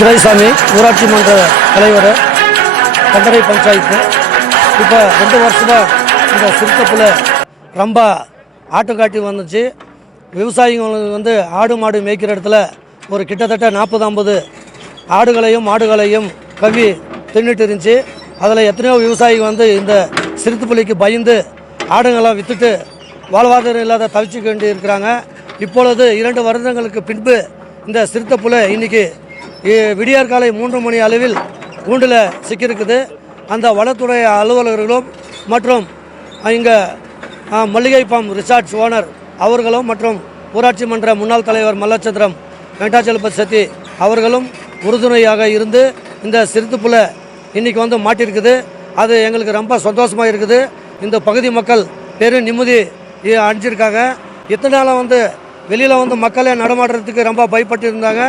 துரைசாமி ஊராட்சி மன்ற தலைவர் கண்டரை பஞ்சாயத்து. இப்போ ரெண்டு வருஷமாக இந்த சிறுத்தைப்புல ரொம்ப ஆட்டுக்காட்டி வந்துச்சு. விவசாயிகளுக்கு வந்து ஆடு மாடு மேய்க்கிற இடத்துல ஒரு கிட்டத்தட்ட நாற்பது ஐம்பது ஆடுகளையும் மாடுகளையும் கவி தின்னுட்டு இருந்துச்சு. அதில் எத்தனையோ விவசாயிகள் வந்து இந்த சிறுத்தைப்புலிக்கு பயந்து ஆடுங்களாம் விற்றுட்டு வாழ்வாதாரம் இல்லாத தவிச்சு கொண்டு இருக்கிறாங்க. இப்பொழுது இரண்டு வருடங்களுக்கு பின்பு இந்த சிறுத்தை இன்னைக்கு இன்றைக்கி விடியற்காலை மூன்று மணி அளவில் கூண்டில் சிக்கியிருக்குது. அந்த வனத்துறை அலுவலர்களும் மற்றும் இங்கே மல்லிகை பாம் ரிசார்ட்ஸ் ஓனர் அவர்களும் மற்றும் ஊராட்சி மன்ற முன்னாள் தலைவர் மல்லச்சந்திரம் வெங்கடாச்சலப சத்தி அவர்களும் உறுதுணையாக இருந்து இந்த சிறுத்தைப்புல இன்றைக்கி வந்து மாட்டியிருக்குது அது எங்களுக்கு ரொம்ப சந்தோஷமாக இருக்குது. இந்த பகுதி மக்கள் பெரும் நிம்மதி அணிஞ்சிருக்காங்க. அடைஞ்சிருக்காங்க இத்தனை நாளாக வந்து வெளியில் வந்து மக்களே நடமாடுறதுக்கு ரொம்ப பயப்பட்டு இருந்தாங்க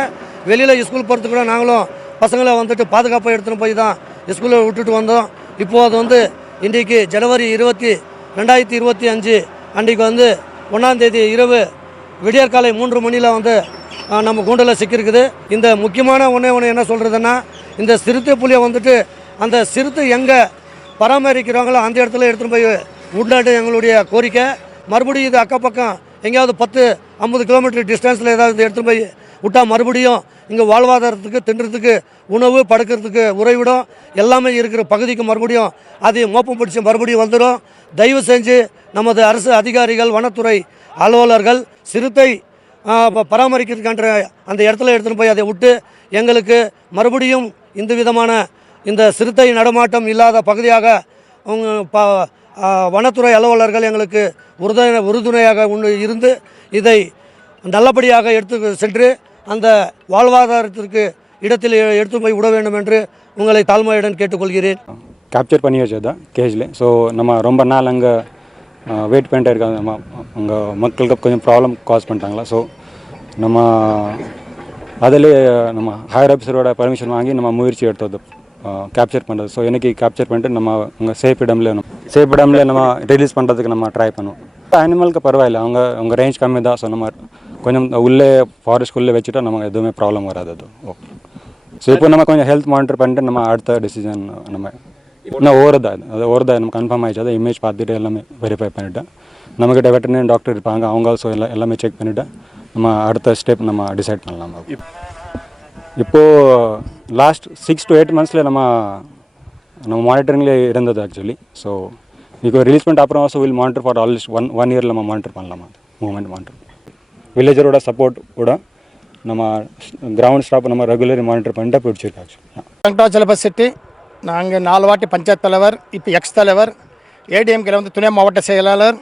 வெளியில் ஸ்கூல் போகிறதுக்கு கூட நாங்களும் பசங்களை வந்துட்டு பாதுகாப்பாக எடுத்துகிட்டு போய் தான் ஸ்கூலில் விட்டுட்டு வந்தோம். இப்போது அது வந்து இன்றைக்கு ஜனவரி இருபத்தி ரெண்டாயிரத்தி இருபத்தி அஞ்சு அன்றைக்கு வந்து ஒன்றாந்தேதி இரவு விடியற்காலை மூன்று மணியில் வந்து நம்ம கூண்டில் சிக்கியிருக்குது. இந்த முக்கியமான ஒன்றே ஒன்று என்ன சொல்கிறதுன்னா இந்த சிறுத்தை புலியை வந்துட்டு அந்த சிறுத்தை எங்கே பராமரிக்கிறாங்களோ அந்த இடத்துல எடுத்துகிட்டு போய் உண்டாட்டு எங்களுடைய கோரிக்கை. மறுபடியும் இது அக்கப்பக்கம் எங்கேயாவது பத்து ஐம்பது கிலோமீட்டர் டிஸ்டன்ஸில் ஏதாவது எடுத்துகிட்டு போய் விட்டால் மறுபடியும் இங்கே வாழ்வாதாரத்துக்கு தின்றதுக்கு உணவு படுக்கிறதுக்கு உறைவிடம். எல்லாமே இருக்கிற பகுதிக்கு மறுபடியும் அது மோப்பம் பிடிச்சி மறுபடியும் வந்துடும். தயவு செஞ்சு நமது அரசு அதிகாரிகள் வனத்துறை அலுவலர்கள் சிறுத்தை ஆ, பராமரிக்கிறதுக்கான்ற அந்த இடத்துல எடுத்துகிட்டு போய் அதை விட்டு எங்களுக்கு மறுபடியும் இந்த விதமான இந்த சிறுத்தை நடமாட்டம் இல்லாத பகுதியாக ப வனத்துறை அலுவலர்கள் எங்களுக்கு உறுதுணை உறுதுணையாக இருந்து இதை நல்லபடியாக எடுத்து சென்று அந்த வாழ்வாதாரத்திற்கு இடத்தில் எடுத்து போய் விட வேண்டும் என்று உங்களை தாழ்மையுடன் கேட்டுக்கொள்கிறேன். கேப்சர் பண்ணி வச்சது கேஜில் ஸோ நம்ம ரொம்ப நாள் அங்கே வெயிட் பண்ணிட்டே இருக்காங்க. நம்ம அங்கே மக்களுக்கு கொஞ்சம் ப்ராப்ளம் காஸ் பண்ணிட்டாங்களா? ஸோ நம்ம அதிலே நம்ம ஹையர் ஆஃபீஸரோட பர்மிஷன் வாங்கி நம்ம முயற்சி எடுத்தது கேப்சர் பண்ணுறது ஸோ எனக்கு கேப்சர் பண்ணிட்டு நம்ம உங்கள் சேஃப் இடம்ல சேஃப் இடம்ல நம்ம ரிலீஸ் பண்ணுறதுக்கு நம்ம ட்ரை பண்ணுவோம். அனிமலுக்கு பரவாயில்ல. அவங்க அவங்க ரேஞ்ச் கம்மி தான் ஸோ நம்ம கொஞ்சம் உள்ளே ஃபாரஸ்ட்குள்ளே வச்சுட்டா நமக்கு எதுவுமே ப்ராப்ளம் வராது அது. ஓகே ஸோ இப்போ நம்ம கொஞ்சம் ஹெல்த் மானிட்டர் பண்ணிட்டு நம்ம அடுத்த டிசிஷன் நம்ம இன்னும் ஓரதா அது ஓரதா நம்ம கன்ஃபார்ம் ஆயிடுச்சு? அதை இமேஜ் பார்த்துட்டு எல்லாமே வெரிஃபை பண்ணிவிட்டேன் நம்மக்கிட்ட வெட்டர்னரி டாக்டர் இருப்பாங்க. அவங்க ஆல்சோ எல்லாம் எல்லாமே செக் பண்ணிவிட்டு நம்ம அடுத்த ஸ்டெப் நம்ம டிசைட் பண்ணலாம் இப்போது லாஸ்ட் சிக்ஸ் டு எயிட் மந்த்ஸில் நம்ம நம்ம மானிட்டரிங்லேயே இருந்தது ஆக்சுவலி ஸோ இப்போ ரிலீஸ் பண்ணிட்டு அப்புறம் also will monitor for almost one one இயரில் நம்ம மானிட்டர் பண்ணலாமா? மூவ்மெண்ட் மானிட்டர் வில்லேஜரோட சப்போர்ட் கூட நம்ம கிரவுண்ட் ஸ்டாப் நம்ம ரெகுலர் மானிட்டர் பண்ணிட்டு பிடிச்சிருக்கோம் ஆக்சுவலி வெங்கடாச்சலபதி செட்டி நாங்கள் நாலு வாட்டி பஞ்சாயத்து தலைவர் இப்போ எக்ஸ் தலைவர் ஏடிஎம்கேல வந்து துணை மாவட்ட செயலாளர்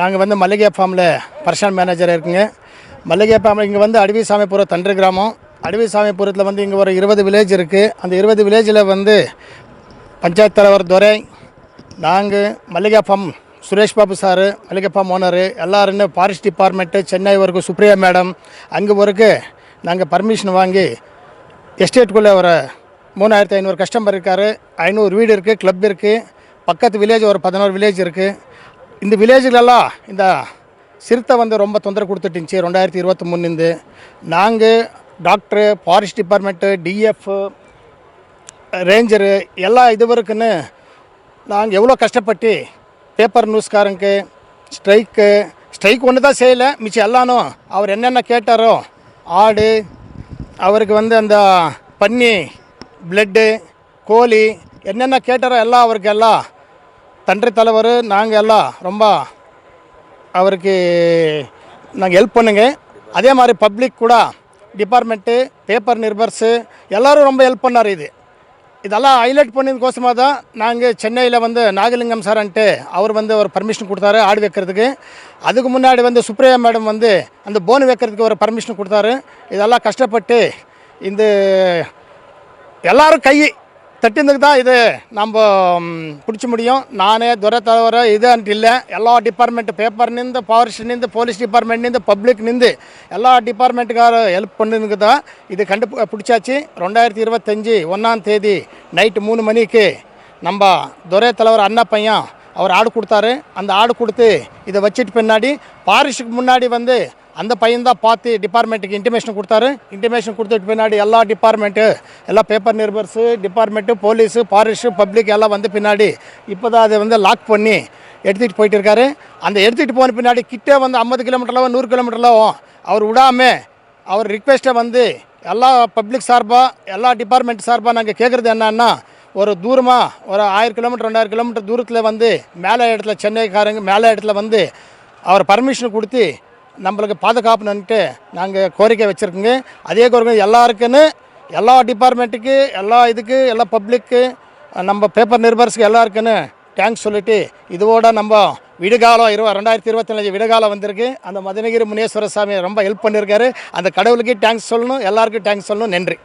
நாங்கள் வந்து மல்லிகை ஃபார்மில் பர்சனல் மேனேஜர் இருக்குங்க. மல்லிகை ஃபார்மில் இங்கே வந்து அடிவிசாமிபுரம் தன்று கிராமம். அடிவிசாமிபுரத்தில் வந்து இங்கே ஒரு இருபது வில்லேஜ் இருக்குது அந்த இருபது வில்லேஜில் வந்து பஞ்சாயத்து தலைவர் துரை நாங்கள் மல்லிகை ஃபார்ம் சுரேஷ் பாபு சாரு மல்லிகா மோனர் ஓனரு எல்லாரும் ஃபாரஸ்ட் டிபார்ட்மெண்ட்டு சென்னை வரைக்கும் சுப்ரியா மேடம் அங்கே வரைக்கும் நாங்கள் பர்மிஷன் வாங்கி எஸ்டேட்டுக்குள்ளே ஒரு மூணாயிரத்தி ஐநூறு கஸ்டமர் இருக்கார். ஐநூறு வீடு இருக்குது கிளப் இருக்குது பக்கத்து வில்லேஜ் ஒரு பதினோரு வில்லேஜ் இருக்குது இந்த வில்லேஜுகளெல்லாம் இந்த சிறுத்தை வந்து ரொம்ப தொந்தரவு கொடுத்துட்டுச்சு ரெண்டாயிரத்தி இருபத்தி மூணுந்து நாங்கள் doctor forest department DF ranger எல்லா இது வரைக்குன்னு நாங்கள் எவ்வளோ கஷ்டப்பட்டு பேப்பர் நியூஸ்காரங்க ஸ்ட்ரைக்கு ஸ்ட்ரைக் ஒன்று தான் செய்யலை. மிச்சம் எல்லாரும் அவர் என்னென்ன கேட்டாரோ ஆடு அவருக்கு வந்து அந்த பன்னி பிளட்டு கோழி என்னென்ன கேட்டாரோ எல்லாம் அவருக்கு எல்லாம் தன்றி தலைவர் நாங்கள் எல்லாம் ரொம்ப அவருக்கு நாங்கள் ஹெல்ப் பண்ணுங்க. அதே மாதிரி பப்ளிக் கூட டிபார்ட்மெண்ட்டு பேப்பர் நிருபர்ஸு எல்லோரும் ரொம்ப ஹெல்ப் பண்ணார் இது. இதெல்லாம் ஹைலைட் பண்ணதுக்கோசமாக தான் நாங்கள் சென்னையில் வந்து நாகலிங்கம் சார்ன்ட்டு அவர் வந்து ஒரு பர்மிஷன் கொடுத்தாரு ஆடு வைக்கிறதுக்கு. அதுக்கு முன்னாடி வந்து சுப்ரியா மேடம் வந்து அந்த போன் வைக்கிறதுக்கு ஒரு பர்மிஷன் கொடுத்தாரு. இதெல்லாம் கஷ்டப்பட்டு இந்த எல்லாரும் கை தட்டினதுக்கு தான் இது நம்ம பிடிச்ச முடியும். நானே துரை தலைவர் இது ಅಂತ ಇಲ್ಲ ಎಲ್ಲ ಡಿಪಾರ್ಟ್ಮೆಂಟ್ ಪೇಪರ್ನಿಂದ ಪವರ್ಸ್ನಿಂದ ಪೊಲೀಸ್ ಡಿಪಾರ್ಟ್ಮೆಂಟ್ನಿಂದ பப்ளிக்னிந்து எல்லா டிபார்ட்மெண்ட்டுக்காரும் ஹெல்ப் பண்ணதுக்கு தான் இது கண்டு பிடிச்சாச்சு. ரெண்டாயிரத்தி இருபத்தஞ்சி ஒன்றாம் தேதி நைட்டு மூணு மணிக்கு நம்ம துரை தலைவர் அண்ணா பையன் அவர் ஆடு கொடுத்தாரு. அந்த ஆடு கொடுத்து இதை வச்சுட்டு பின்னாடி பாரிஷுக்கு முன்னாடி வந்து அந்த பையன் தான் பார்த்து டிபார்ட்மெண்ட்டுக்கு இன்டிமேஷன் கொடுத்தாரு. இன்டிமேஷன் கொடுத்துட்டு பின்னாடி எல்லா டிபார்ட்மெண்ட்டு எல்லா பேப்பர் நிருபர்ஸு டிபார்ட்மெண்ட்டு போலீஸு ஃபாரஸ்ட்டு பப்ளிக் எல்லாம் வந்து பின்னாடி இப்போ தான் அதை வந்து லாக் பண்ணி எடுத்துகிட்டு போயிட்டு இருக்காரு. அந்த எடுத்துகிட்டு போன பின்னாடி கிட்டே வந்து ஐம்பது கிலோமீட்டர்லவோ நூறு கிலோமீட்டர்லவோ அவர் விடாமல் அவர் ரிக்வெஸ்ட்டை வந்து எல்லா பப்ளிக் சார்பாக எல்லா டிபார்ட்மெண்ட் சார்பாக நாங்கள் கேட்குறது என்னன்னா ஒரு தூரமாக ஒரு ஆயிரம் கிலோமீட்டர் ரெண்டாயிரம் கிலோமீட்டர் தூரத்தில் வந்து மேலே இடத்துல சென்னைக்காரங்க மேலே இடத்துல வந்து அவர் பர்மிஷன் கொடுத்து நம்மளுக்கு பாதுகாப்புன்னுட்டு நாங்கள் கோரிக்கை வச்சுருக்கோங்க. அதே கோரிக்கை எல்லாருக்குன்னு எல்லா டிபார்ட்மெண்ட்டுக்கு எல்லா இதுக்கு எல்லா பப்ளிக்கு நம்ம பேப்பர் நிருபர்ஸ்க்கு எல்லாருக்குன்னு தேங்க்ஸ் சொல்லிவிட்டு இதோட நம்ம விடுகாலம் இருபது ரெண்டாயிரத்தி இருபத்தஞ்சு விடுகாலம் வந்திருக்கு. அந்த மதுநகிரி முனேஸ்வர சாமி ரொம்ப ஹெல்ப் பண்ணியிருக்காரு அந்த கடவுளுக்கு தேங்க்ஸ் சொல்லணும் எல்லாருக்கும் தேங்க்ஸ் சொல்லணும். நன்றி.